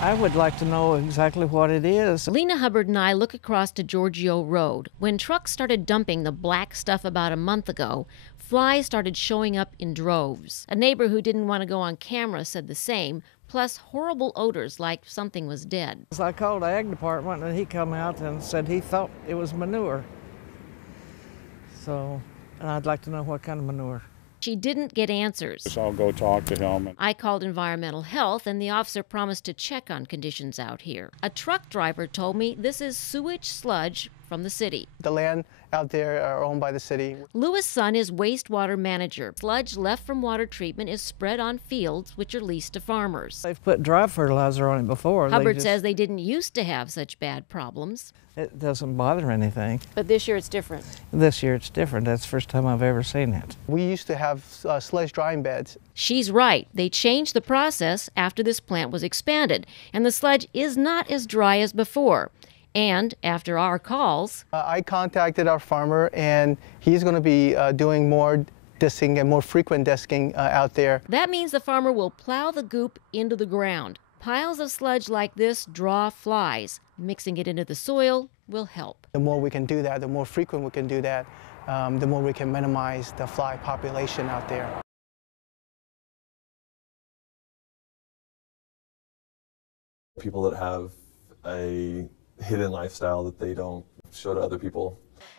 I would like to know exactly what it is. Lena Hubbard and I look across to Giorgio Road. When trucks started dumping the black stuff about a month ago, flies started showing up in droves. A neighbor who didn't want to go on camera said the same, plus horrible odors like something was dead. So I called the ag department and he come out and said he thought it was manure. So, and I'd like to know what kind of manure. She didn't get answers. So I'll go talk to him. I called environmental health, and the officer promised to check on conditions out here. A truck driver told me this is sewage sludge from the city. The land out there are owned by the city. Louis' son is wastewater manager. Sludge left from water treatment is spread on fields which are leased to farmers. They've put dry fertilizer on it before. Hubbard says they didn't used to have such bad problems. It doesn't bother anything. But this year it's different. This year it's different. That's the first time I've ever seen it. We used to have sludge drying beds. She's right. They changed the process after this plant was expanded, and the sludge is not as dry as before. And after our calls, I contacted our farmer, and he's going to be doing more disking and more frequent disking out there. That means the farmer will plow the goop into the ground. Piles of sludge like this draw flies. Mixing it into the soil will help. The more we can do that, the more frequent we can do that, the more we can minimize the fly population out there. People that have a hidden lifestyle that they don't show to other people.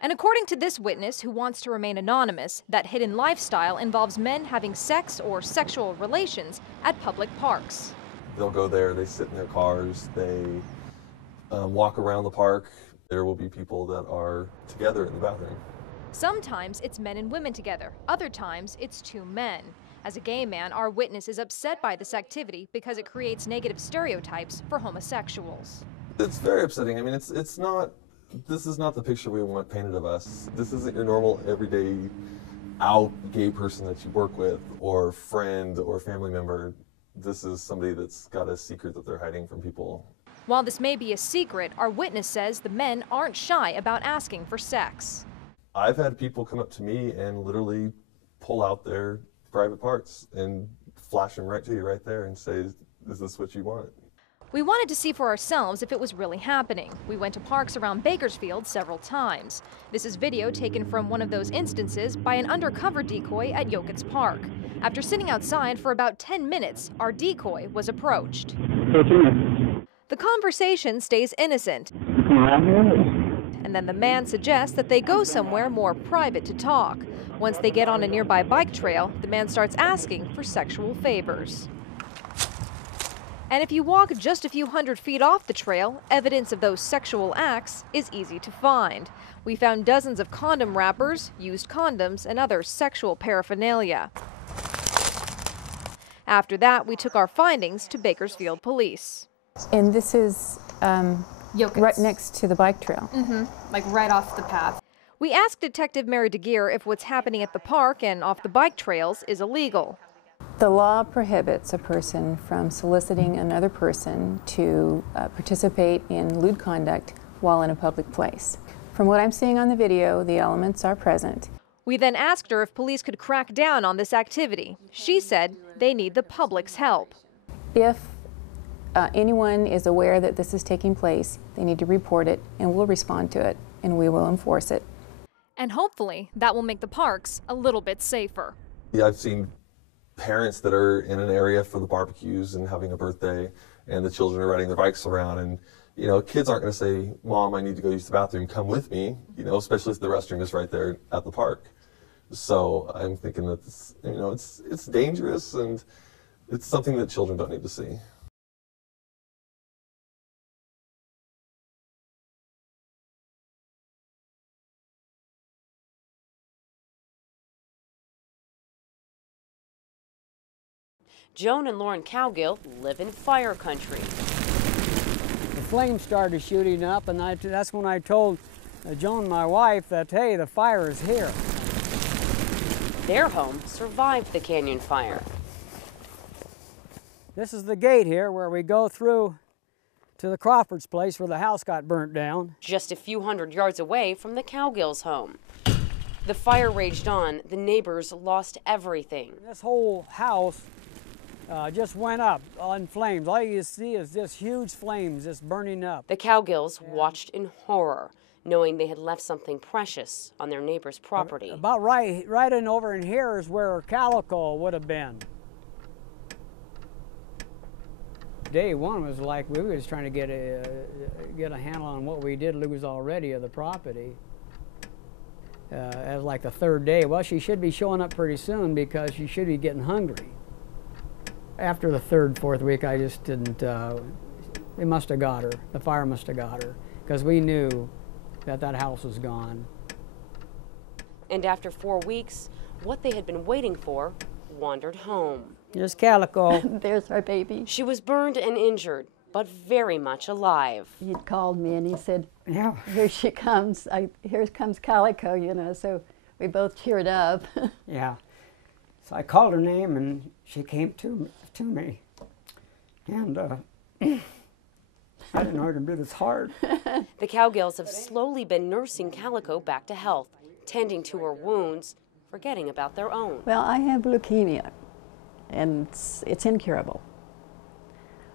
And according to this witness, who wants to remain anonymous, that hidden lifestyle involves men having sex or sexual relations at public parks. They'll go there, they sit in their cars, they walk around the park. There will be people that are together in the bathroom. Sometimes it's men and women together. Other times it's two men. As a gay man, our witness is upset by this activity because it creates negative stereotypes for homosexuals. It's very upsetting. I mean, this is not the picture we want painted of us. This isn't your normal, everyday, out gay person that you work with, or friend, or family member. This is somebody that's got a secret that they're hiding from people. While this may be a secret, our witness says the men aren't shy about asking for sex. I've had people come up to me and literally pull out their private parts and flash them right to you right there and say, is this what you want? We wanted to see for ourselves if it was really happening. We went to parks around Bakersfield several times. This is video taken from one of those instances by an undercover decoy at Yokit's Park. After sitting outside for about 10 minutes, our decoy was approached. The conversation stays innocent. And then the man suggests that they go somewhere more private to talk. Once they get on a nearby bike trail, the man starts asking for sexual favors. And if you walk just a few hundred feet off the trail, evidence of those sexual acts is easy to find. We found dozens of condom wrappers, used condoms, and other sexual paraphernalia. After that, we took our findings to Bakersfield Police. And this is right next to the bike trail. Like right off the path. We asked Detective Mary DeGeer if what's happening at the park and off the bike trails is illegal. The law prohibits a person from soliciting another person to participate in lewd conduct while in a public place. From what I'm seeing on the video, the elements are present. We then asked her if police could crack down on this activity. She said they need the public's help. If anyone is aware that this is taking place, they need to report it, and we'll respond to it, and we will enforce it. And hopefully that will make the parks a little bit safer. Yeah, I've seen parents that are in an area for the barbecues and having a birthday, and the children are riding their bikes around, and you know, kids aren't going to say, "Mom, I need to go use the bathroom, come with me," you know, especially if the restroom is right there at the park. So I'm thinking that this, you know, it's dangerous, and it's something that children don't need to see. Joan and Lauren Cowgill live in fire country. The flames started shooting up, and that's when I told Joan, my wife, that, hey, the fire is here. Their home survived the canyon fire. This is the gate here where we go through to the Crawford's place where the house got burnt down. Just a few hundred yards away from the Cowgills' home. The fire raged on. The neighbors lost everything. This whole house just went up in flames. All you see is just huge flames just burning up. The Cowgills watched in horror, knowing they had left something precious on their neighbor's property. About right over in here is where Calico would have been. Day one was like we were just trying to get a handle on what we did lose already of the property. As like the third day, well, she should be showing up pretty soon because she should be getting hungry. After the third, fourth week, I just didn't, it must have got her. The fire must have got her because we knew that house was gone. And after 4 weeks, what they had been waiting for wandered home. Here's Calico. There's our baby. She was burned and injured, but very much alive. He'd called me and he said, Yeah. here she comes. Here comes Calico, you know, so we both cheered up. Yeah. So I called her name and she came to me. And I didn't know it would be this hard. The Cowgills have slowly been nursing Calico back to health, tending to her wounds, forgetting about their own. Well, I have leukemia, and it's incurable.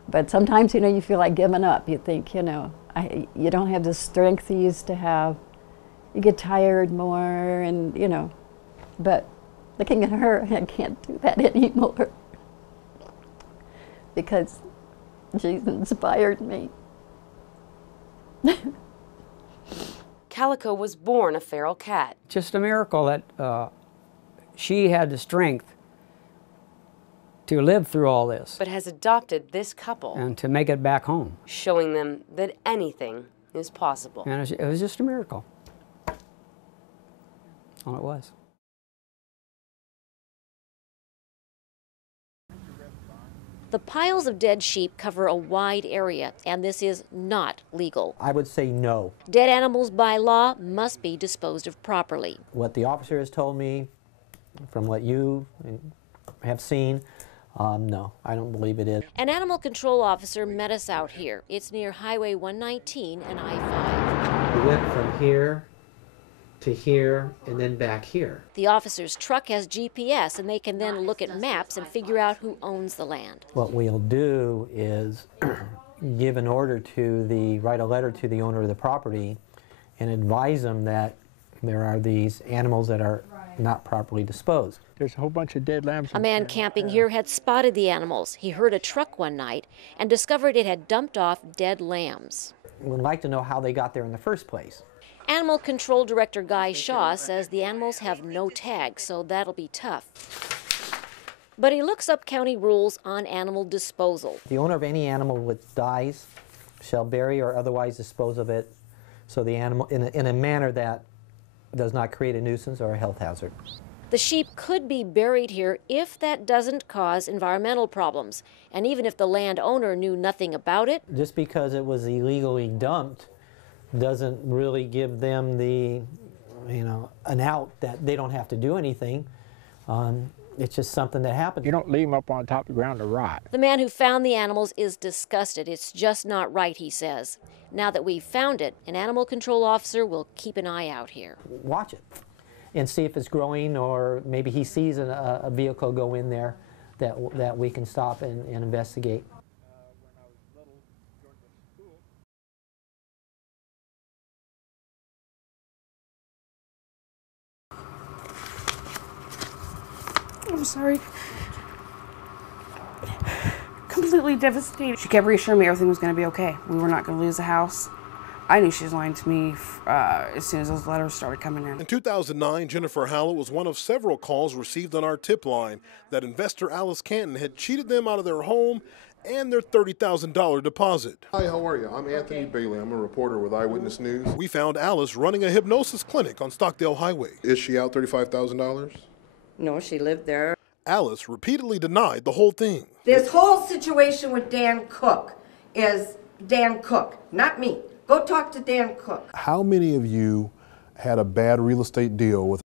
But sometimes, you know, you feel like giving up. You think, you know, you don't have the strength you used to have. You get tired more, and, you know. But looking at her, I can't do that anymore. Because she's inspired me. Calico was born a feral cat. Just a miracle that she had the strength to live through all this. But has adopted this couple. And to make it back home. Showing them that anything is possible. And it was just a miracle. All it was. The piles of dead sheep cover a wide area, and this is not legal. I would say no. Dead animals by law must be disposed of properly. What the officer has told me, from what you have seen, no, I don't believe it is. An animal control officer met us out here. It's near Highway 119 and I-5. We went from here to here and then back here. The officer's truck has GPS, and they can then look at maps and figure out who owns the land. What we'll do is give an order to write a letter to the owner of the property and advise them that there are these animals that are not properly disposed. There's a whole bunch of dead lambs. A man camping here had spotted the animals. He heard a truck one night and discovered it had dumped off dead lambs. We'd like to know how they got there in the first place. Animal Control Director Guy Shaw says the animals have no tag, so that'll be tough. But he looks up county rules on animal disposal. The owner of any animal which dies shall bury or otherwise dispose of it so the animal in a manner that does not create a nuisance or a health hazard. The sheep could be buried here if that doesn't cause environmental problems. And even if the landowner knew nothing about it. Just because it was illegally dumped doesn't really give them the, an out that they don't have to do anything. It's just something that happens. You don't leave them up on top of the ground to rot. The man who found the animals is disgusted. It's just not right, he says. Now that we've found it, an animal control officer will keep an eye out here. Watch it and see if it's growing, or maybe he sees a vehicle go in there that we can stop and investigate. I'm sorry. Completely devastated. She kept reassuring me everything was going to be okay. We were not going to lose the house. I knew she was lying to me as soon as those letters started coming in. In 2009, Jennifer Hallett was one of several calls received on our tip line that investor Alice Canton had cheated them out of their home and their $30,000 deposit. Hi, how are you? I'm Anthony Bailey. I'm a reporter with Eyewitness News. We found Alice running a hypnosis clinic on Stockdale Highway. Is she out $35,000? No, she lived there. Alice repeatedly denied the whole thing. This whole situation with Dan Cook is Dan Cook, not me. Go talk to Dan Cook. How many of you had a bad real estate deal with?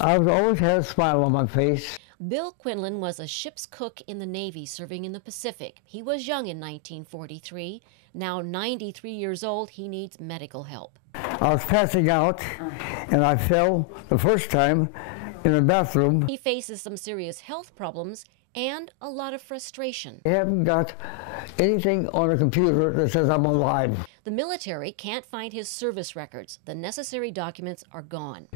I've always had a smile on my face. Bill Quinlan was a ship's cook in the Navy serving in the Pacific. He was young in 1943. Now 93 years old, he needs medical help. I was passing out and I fell the first time in the bathroom. He faces some serious health problems and a lot of frustration. They haven't got anything on a computer that says I'm alive. The military can't find his service records. The necessary documents are gone.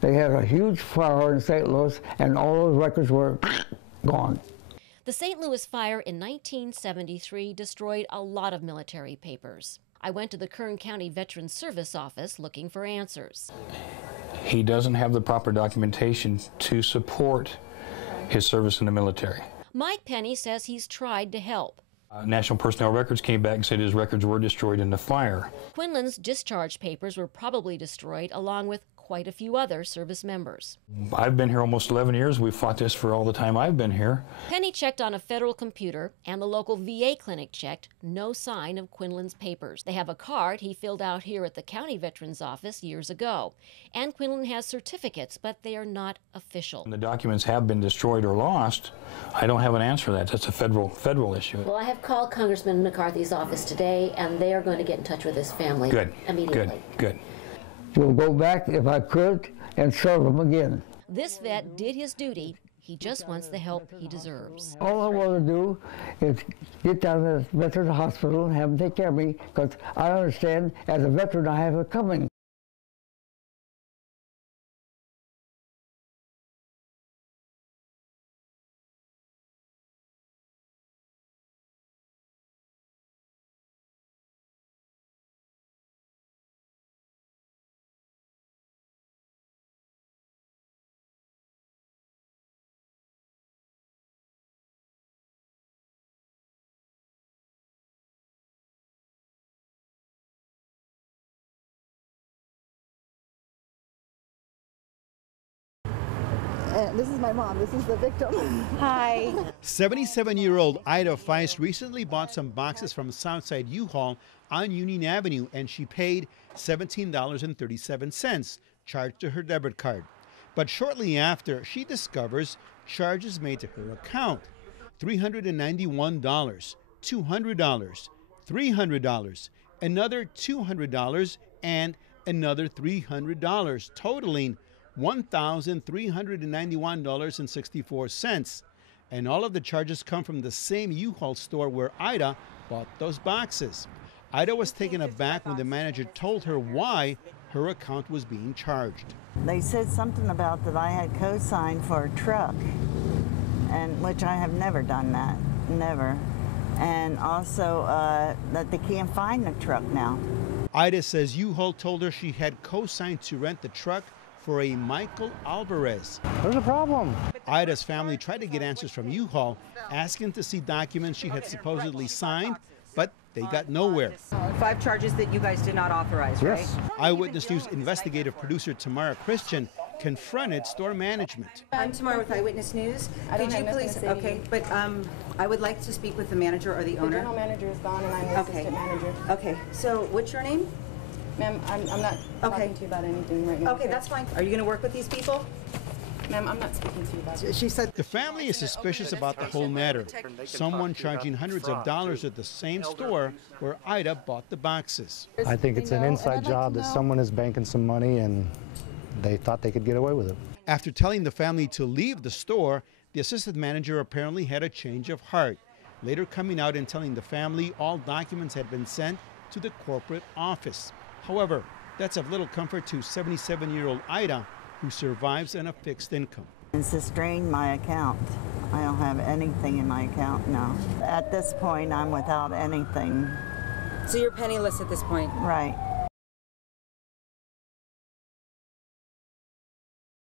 They had a huge fire in St. Louis, and all those records were gone. The St. Louis fire in 1973 destroyed a lot of military papers. I went to the Kern County Veterans Service Office looking for answers. He doesn't have the proper documentation to support his service in the military. Mike Penny says he's tried to help. National Personnel Records came back and said his records were destroyed in the fire. Quinlan's discharge papers were probably destroyed along with quite a few other service members. I've been here almost 11 years. We've fought this for all the time I've been here. Penny checked on a federal computer, and the local VA clinic checked. No sign of Quinlan's papers. They have a card he filled out here at the county veterans office years ago. And Quinlan has certificates, but they are not official. And the documents have been destroyed or lost. I don't have an answer for that. That's a federal issue. Well, I have called Congressman McCarthy's office today, and they are going to get in touch with his family immediately. Good. We'll go back, if I could, and serve them again. This vet did his duty. He just wants the help he deserves. All I want to do is get down to the veteran hospital and have them take care of me, because I understand as a veteran I have it coming. This is my mom. This is the victim. Hi. 77-year-old Ida Feist recently bought some boxes from Southside U-Haul on Union Avenue, and she paid $17.37 charged to her debit card. But shortly after, she discovers charges made to her account. $391, $200, $300, another $200, and another $300, totaling $1,391.64. And all of the charges come from the same U-Haul store where Ida bought those boxes. Ida was taken aback when the manager told her why her account was being charged. They said something about that I had co-signed for a truck, and which I have never done that, never. And also that they can't find the truck now. Ida says U-Haul told her she had co-signed to rent the truck for a Michael Alvarez. There's a problem. Ida's family tried to get answers from U-Haul, asking to see documents she had supposedly signed, but they got nowhere. 5 charges that you guys did not authorize, right? Eyewitness News investigative producer Tamara Christian confronted store management. I'm Tamara with Eyewitness News. Could you please, okay, but I would like to speak with the manager or the owner. The general manager is gone and I'm the assistant manager. Okay, so what's your name? Ma'am, I'm not talking to you about anything right now. Okay, that's fine. Are you going to work with these people? Ma'am, I'm not speaking to you about it. She said the family is suspicious about the whole matter. Someone charging hundreds of dollars at the same store where Ida bought the boxes. I think it's an inside job that someone is banking some money and they thought they could get away with it. After telling the family to leave the store, the assistant manager apparently had a change of heart, later coming out and telling the family all documents had been sent to the corporate office. However, that's of little comfort to 77-year-old Ida, who survives on a fixed income. It's strained my account. I don't have anything in my account now. At this point, I'm without anything. So you're penniless at this point? Right.